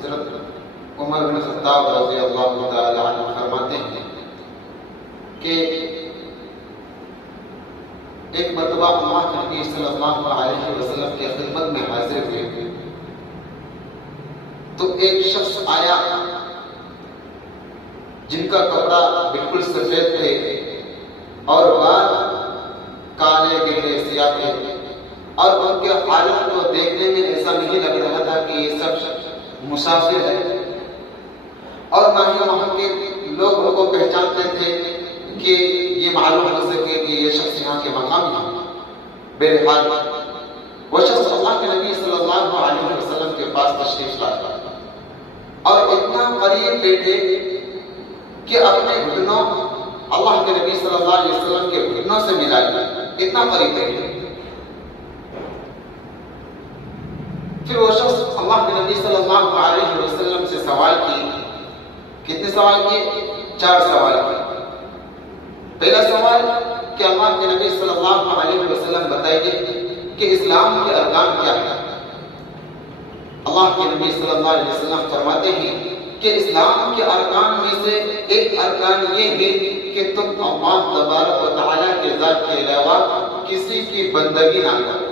حضرت عمر بن خطاب رضی اللہ تعالی عنہ فرماتے ہیں کہ ایک مرتبہ اللہ کے نبی صلی اللہ علیہ وسلم کی خدمت میں حاضر ہوئے تو ایک شخص آیا جن کا کپڑا بالکل سفید تھے اور بال کالے گہرے سیاہ تھے، اور ان کے حالت کو دیکھنے میں ایسا نہیں لگ رہا تھا کہ یہ سب مسافر ہے، اور نہ ہی وہاں کے لوگ ان کو پہچانتے تھے کہ یہ معلوم ہو سکے کہ یہ شخص یہاں کے مقامی ہے۔ بہرحال وہ شخص اللہ کے نبی صلی اللہ علیہ وسلم کے پاس تشریف لایا اور اتنا قریب بیٹھے کہ اپنے گھٹنوں اللہ کے نبی صلی اللہ علیہ وسلم کے گھٹنوں سے ملا لیا، اتنا قریب بیٹھے۔ پھر وہ شخص اللہ کے نبی صلی اللہ علیہ وسلم سے سوال کیے۔ کتنے سوال کیے؟ 4 سوال کیے۔ پہلا سوال کہ اللہ کے نبی صلی اللہ علیہ وسلم بتائیے کہ اسلام کے ارکان کیا ہے؟ اللہ کے نبی صلی اللہ علیہ وسلم فرماتے ہیں کہ اسلام کے ارکان میں سے ایک ارکان یہ ہے کہ تم اللہ تبارک و تعالیٰ کے ذات کے علاوہ کسی کی بندگی نہ کرو،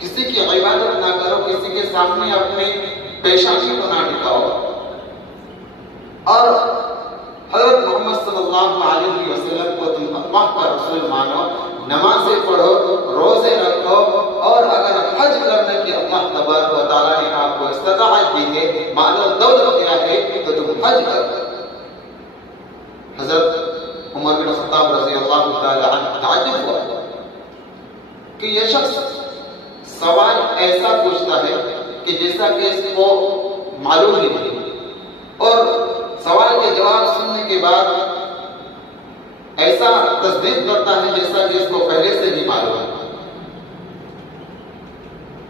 کسی کی عبادت نہ کرو، کسی کے سامنے اپنے پیشانی کو نہ ٹکاؤ، اور حضرت محمد صلی اللہ علیہ وسلم کو تم اللہ کا رسول مانو، نمازیں پڑھو، روزے رکھو، اور اگر حج کرنے کی اللہ تبارک و تعالیٰ نے آپ کو استطاعت دی ہے، مال و دولت دیا ہے، تو تم حج کرو۔ حضرت عمر بن خطاب رضی اللہ تعالی عنہ تعجب ہوا کہ یہ شخص سوال ایسا پوچھتا ہے کہ جیسا کہ اس کو معلوم ہی نہیں، اور سوال کے جواب سننے کے بعد ایسا تصدیق کرتا ہے جیسا کہ اس کو پہلے سے بھی معلوم ہے۔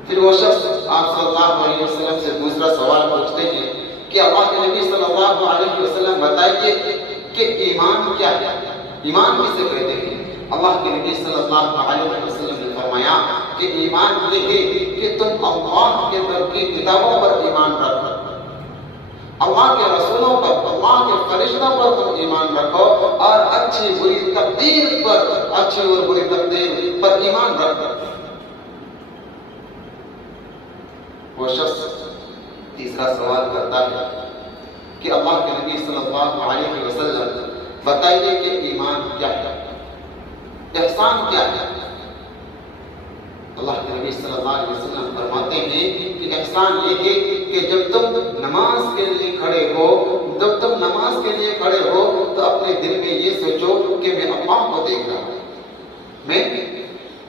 پھر وہ شخص آپ صلی اللہ علیہ وسلم سے دوسرا سوال پوچھتے ہیں کہ اللہ کے نبی صلی اللہ علیہ وسلم بتائیے کہ ایمان کیا ہے؟ ایمان کسے کہتے ہیں؟ اللہ کے نبی صلی اللہ علیہ وسلم نے فرمایا کہ ایمان یہ ہے کہ تم اللہ کے در کی کتابوں پر ایمان رکھو، اللہ کے رسولوں پر، اللہ کے فرشتوں پر تم ایمان رکھو، اور اچھی بری تقدیر پر، اچھی اور بری تقدیر پر ایمان رکھو۔ وہ شخص تیسرا سوال کرتا ہے کہ اللہ کے نبی صلی اللہ علیہ وسلم بتائیے کہ ایمان کیا ہے؟ احسان کیا ہے؟ اللہ کے نبی صلی اللہ علیہ وسلم فرماتے ہیں کہ احسان یہ ہے کہ جب تم نماز کے لیے کھڑے ہو، تو اپنے دل میں یہ سوچو کہ میں اللہ کو دیکھ رہا ہوں، میں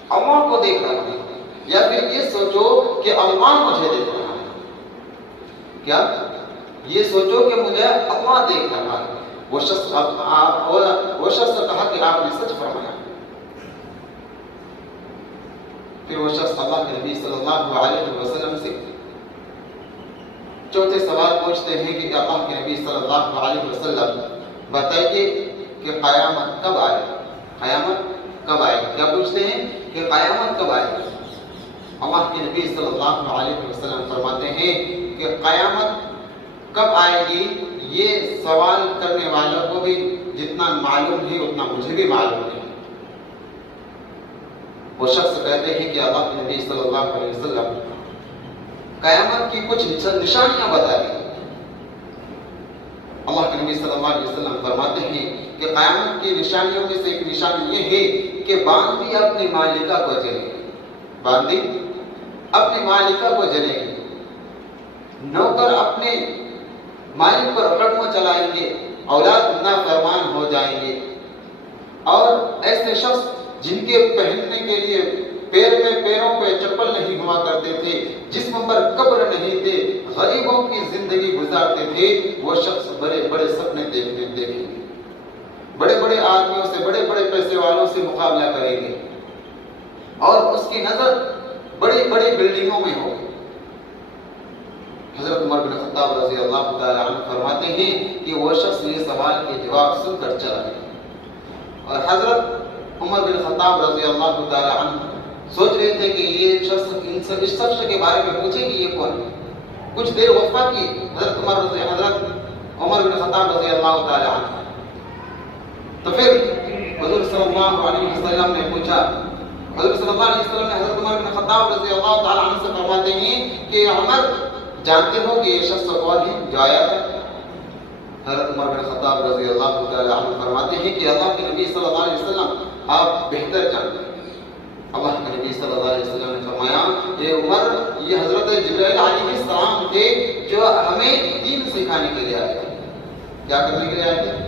اللہ کو دیکھ رہا ہوں، یا پھر یہ سوچو کہ اللہ مجھے دیکھ رہا ہے۔ کیا؟ یہ سوچو کہ مجھے اللہ دیکھ رہا ہے۔ وہ شخص نے کہا کہ آپ نے سچ فرمایا۔ پھر وہ شخص اللہ کے نبی صلی اللہ علیہ وسلم سے چوتھے سوال پوچھتے ہیں کہ اللہ کے نبی صلی اللہ علیہ وسلم بتائیے کہ قیامت کب آئے؟ قیامت کب آئے؟ کیا پوچھتے ہیں کہ قیامت کب آئے؟ اللہ کے نبی صلی اللہ علیہ وسلم فرماتے ہیں کہ قیامت کب آئے گی یہ سوال کرنے والوں کو بھی جتنا معلوم ہے اتنا مجھے بھی معلوم ہے۔ وہ شخص کہتے ہیں کہ اللہ کے نبی صلی اللہ علیہ وسلم قیامت کی کچھ نشانیاں بتا دی۔ اللہ کے نبی صلی اللہ علیہ وسلم فرماتے ہیں کہ قیامت کی نشانیوں میں سے ایک نشانی یہ ہے کہ باندی اپنی مالکہ کو جلے، باندی اپنی مالکہ کو جلے گی، نوکر اپنے مالک پر حکم چلائیں گے، اولاد نافرمان ہو جائیں گے، اور ایسے شخص جن کے پہننے کے لیے پیروں پہ چپل نہیں ہوا کرتے تھے، جسم پر قبر نہیں تھے، غریبوں کی زندگی گزارتے تھے، وہ شخص بڑے بڑے سپنے دیکھیں گے، بڑے بڑے آدمیوں سے، بڑے بڑے پیسے والوں سے مقابلہ کریں گے، اور اس کی نظر بڑی بڑی بلڈنگوں میں ہوگی۔ حضرت عمر بن خطاب رضی اللہ تعالی عنہ فرماتے ہیں کہ وہ شخص یہ سوال کے جواب سن کر چلا گیا، اور حضرت عمر بن خطاب رضی اللہ تعالی عنہ سوچ رہے تھے کہ یہ شخص اس شخص کے بارے میں پوچھے کہ یہ کون ہے، کچھ دیر وقفہ کی حضرت عمر بن خطاب رضی اللہ تعالی عنہ. تو پھر حضور صلی اللہ علیہ وسلم نے پوچھا، حضور صلی اللہ علیہ وسلم نے حضرت عمر بن خطاب رضی اللہ تعالی عنہ سے فرماتے ہیں کہ عمر جانتے ہو کہ یہ شخص کون ہے جو آیا تھا؟ حضرت عمر بن خطاب رضی اللہ تعالی عنہ فرماتے ہیں کہ اللہ کے نبی صلی اللہ علیہ وسلم آپ بہتر جانتے ہیں. اللہ کے نبی صلی اللہ علیہ وسلم نے فرمایا کہ عمر یہ حضرت جبرائیل علیہ السلام تھے جو ہمیں دین سکھانے کے لیے آئے تھے. کیا کرنے کے لیے آئے تھے؟